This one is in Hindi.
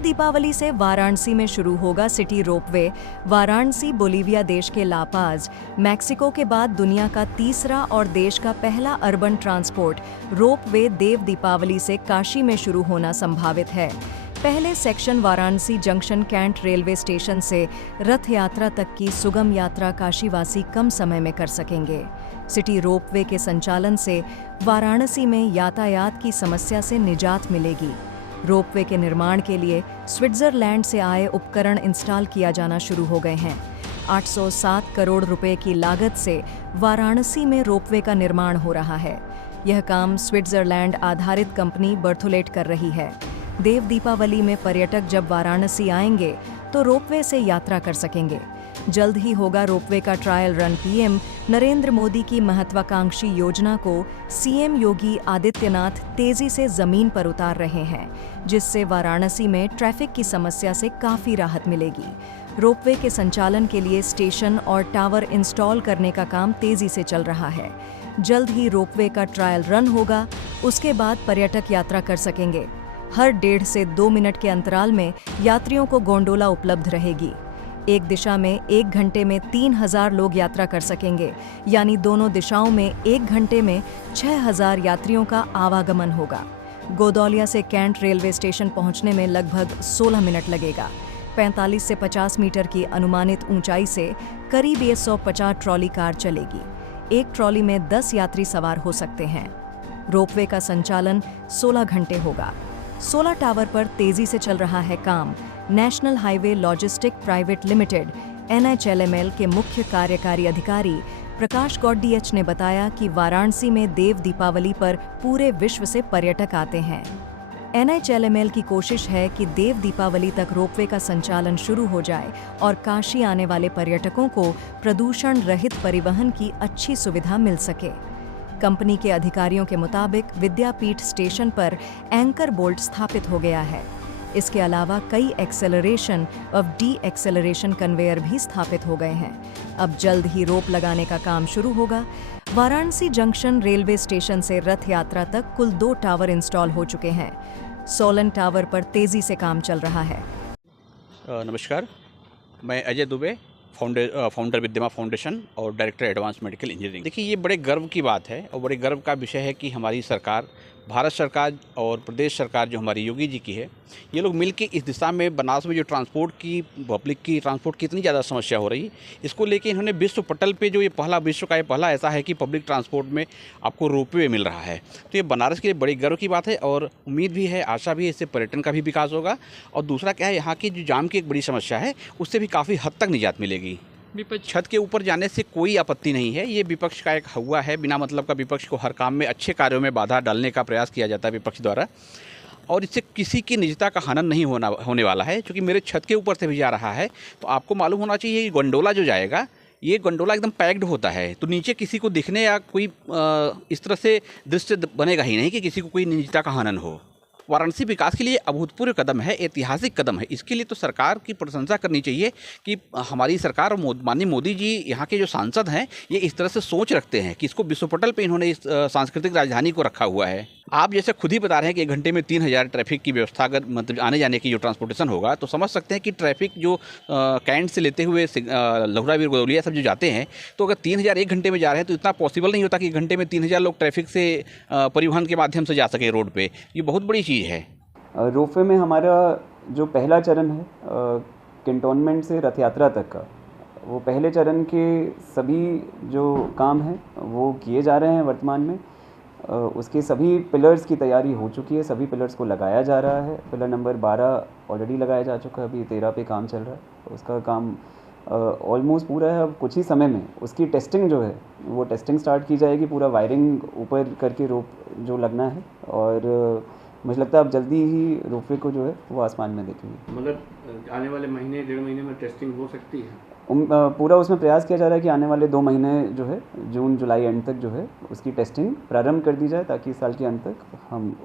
दीपावली से वाराणसी में शुरू होगा सिटी रोपवे। वाराणसी बोलीविया देश के लापाज, मैक्सिको के बाद दुनिया का तीसरा और देश का पहला urban transport ropeway Dev Deepawali से काशी में शुरू होना संभावित है। पहले section Varanasi junction cantt railway station से रथ यात्रा तक की सुगम यात्रा काशीवासी कम समय में कर सकेंगे। सिटी रोपवे के संचालन से वाराणसी में यातायात की समस्या से निजात मिलेगी। रोपवे के निर्माण के लिए स्विट्जरलैंड से आए उपकरण इंस्टॉल किया जाना शुरू हो गए हैं। 807 करोड़ रुपए की लागत से वाराणसी में रोपवे का निर्माण हो रहा है। यह काम स्विट्जरलैंड आधारित कंपनी बर्थोलेट कर रही है। देव दीपावली में पर्यटक जब वाराणसी आएंगे तो रोपवे से यात्रा कर सकेंगे। जल्द ही होगा रोपवे का trial run. PM Narendra Modi की महत्वाकांक्षी योजना को सीएम योगी आदित्यनाथ तेजी से जमीन पर उतार रहे हैं, जिससे वाराणसी में ट्रैफिक की समस्या से काफी राहत मिलेगी। रोपवे के संचालन के लिए स्टेशन और टावर इंस्टॉल करने का काम तेजी से चल रहा है। जल्द ही रोपवे का ट्रायल रन होगा, उसके बाद पर्यटक यात्रा कर सकेंगे। हर 1.5 से 2 मिनट के अंतराल में यात्रियों को गोंडोला उपलब्ध रहेगी। एक दिशा में 1 घंटे में 3000 लोग यात्रा कर सकेंगे, यानी दोनों दिशाओं में 1 घंटे में 6000 यात्रियों का आवागमन होगा। गोदौलिया से कैंट रेलवे स्टेशन पहुंचने में लगभग 16 मिनट लगेगा। 45 से 50 मीटर की अनुमानित ऊंचाई से करीब 150 ट्रॉली कार चलेगी। एक ट्रॉली में 10 यात्री सवार हो सकते हैं। रोपवे का संचालन 16 घंटे होगा। 16 टावर पर तेजी से चल रहा है काम। National highway logistic private limited (NHLML) के मुख्य कार्यकारी अधिकारी प्रकाश गौडीएच ने बताया कि वाराणसी में देव दीपावली पर पूरे विश्व से पर्यटक आते हैं। NHLML की कोशिश है कि देव दीपावली तक रोपवे का संचालन शुरू हो जाए और काशी आने वाले पर्यटकों को प्रदूषण रहित परिवहन की अच्छी सुविधा मिल सके। कंपनी के अधिकारियों के मुताबिक विद्यापीठ स्टेशन पर एंकर बोल्ट स्थापित हो गया है। इसके अलावा कई एक्सेलरेशन और डी एक्सेलरेशन कन्वेयर भी स्थापित हो गए हैं। अब जल्द ही रोप लगाने का काम शुरू होगा। वाराणसी जंक्शन रेलवे स्टेशन से रथ यात्रा तक कुल 2 टावर इंस्टॉल हो चुके हैं। सोलन टावर पर तेजी से काम चल रहा है। नमस्कार, मैं अजय दुबे, फाउंडर विद्यमा फाउंडेशन और डायरेक्टर एडवांस मेडिकल इंजीनियरिंग। देखिए, ये बड़े गर्व की बात है और बड़े गर्व का विषय है कि हमारी सरकार, भारत सरकार और प्रदेश सरकार जो हमारी योगी जी की है, ये लोग मिलके इस दिशा में बनारस में जो ट्रांसपोर्ट की, पब्लिक की ट्रांसपोर्ट की इतनी ज़्यादा समस्या हो रही है, इसको लेके इन्होंने विश्व पटल पे जो ये पहला, विश्व का ये पहला ऐसा है कि पब्लिक ट्रांसपोर्ट में आपको रोपवे मिल रहा है। तो ये बनारस के लिए बड़ी गर्व की बात है और उम्मीद भी है, आशा भी है, इससे पर्यटन का भी विकास होगा। और दूसरा क्या है, यहाँ की जो जाम की एक बड़ी समस्या है, उससे भी काफ़ी हद तक निजात मिलेगी। विपक्ष छत के ऊपर जाने से कोई आपत्ति नहीं है। ये विपक्ष का एक हवा है, बिना मतलब का विपक्ष को हर काम में, अच्छे कार्यों में बाधा डालने का प्रयास किया जाता है विपक्ष द्वारा, और इससे किसी की निजता का हनन नहीं होने वाला है। क्योंकि मेरे छत के ऊपर से भी जा रहा है तो आपको मालूम होना चाहिए कि गोंडोला जो जाएगा, ये गोंडोला एकदम पैक्ड होता है, तो नीचे किसी को दिखने या कोई इस तरह से दृश्य बनेगा ही नहीं कि किसी को कोई निजता का हनन हो। वाराणसी विकास के लिए अभूतपूर्व कदम है, ऐतिहासिक कदम है। इसके लिए तो सरकार की प्रशंसा करनी चाहिए कि हमारी सरकार और माननीय मोदी जी, यहाँ के जो सांसद हैं, ये इस तरह से सोच रखते हैं कि इसको विश्व पटल पे इन्होंने इस सांस्कृतिक राजधानी को रखा हुआ है। आप जैसे खुद ही बता रहे हैं कि 1 घंटे में 3000 ट्रैफिक की व्यवस्था, अगर मतलब आने जाने की जो ट्रांसपोर्टेशन होगा, तो समझ सकते हैं कि ट्रैफिक जो कैंट से लेते हुए लहुरावीर गोदौलिया सब जो जाते हैं, तो अगर 3000 1 घंटे में जा रहे हैं तो इतना पॉसिबल नहीं होता कि 1 घंटे में 3000 लोग ट्रैफिक से परिवहन के माध्यम से जा सके रोड पे। ये बहुत बड़ी चीज़ है। रोपवे में हमारा जो पहला चरण है कैंटोनमेंट से रथ यात्रा तक का, वो पहले चरण के सभी जो काम हैं वो किए जा रहे हैं वर्तमान में। उसके सभी पिलर्स की तैयारी हो चुकी है, सभी पिलर्स को लगाया जा रहा है। पिलर नंबर 12 ऑलरेडी लगाया जा चुका है, अभी 13 पे काम चल रहा है। उसका काम ऑलमोस्ट पूरा है। अब कुछ ही समय में उसकी टेस्टिंग जो है वो टेस्टिंग स्टार्ट की जाएगी। पूरा वायरिंग ऊपर करके रोप जो लगना है, और मुझे लगता है अब जल्दी ही रोपवे को जो है वो आसमान में देखेंगे। मतलब आने वाले महीने 1.5 महीने में टेस्टिंग हो सकती है? पूरा उसमें प्रयास किया जा रहा है कि आने वाले 2 महीने जो है, जून जुलाई एंड तक जो है उसकी टेस्टिंग प्रारंभ कर दी जाए, ताकि इस साल के अंत तक हम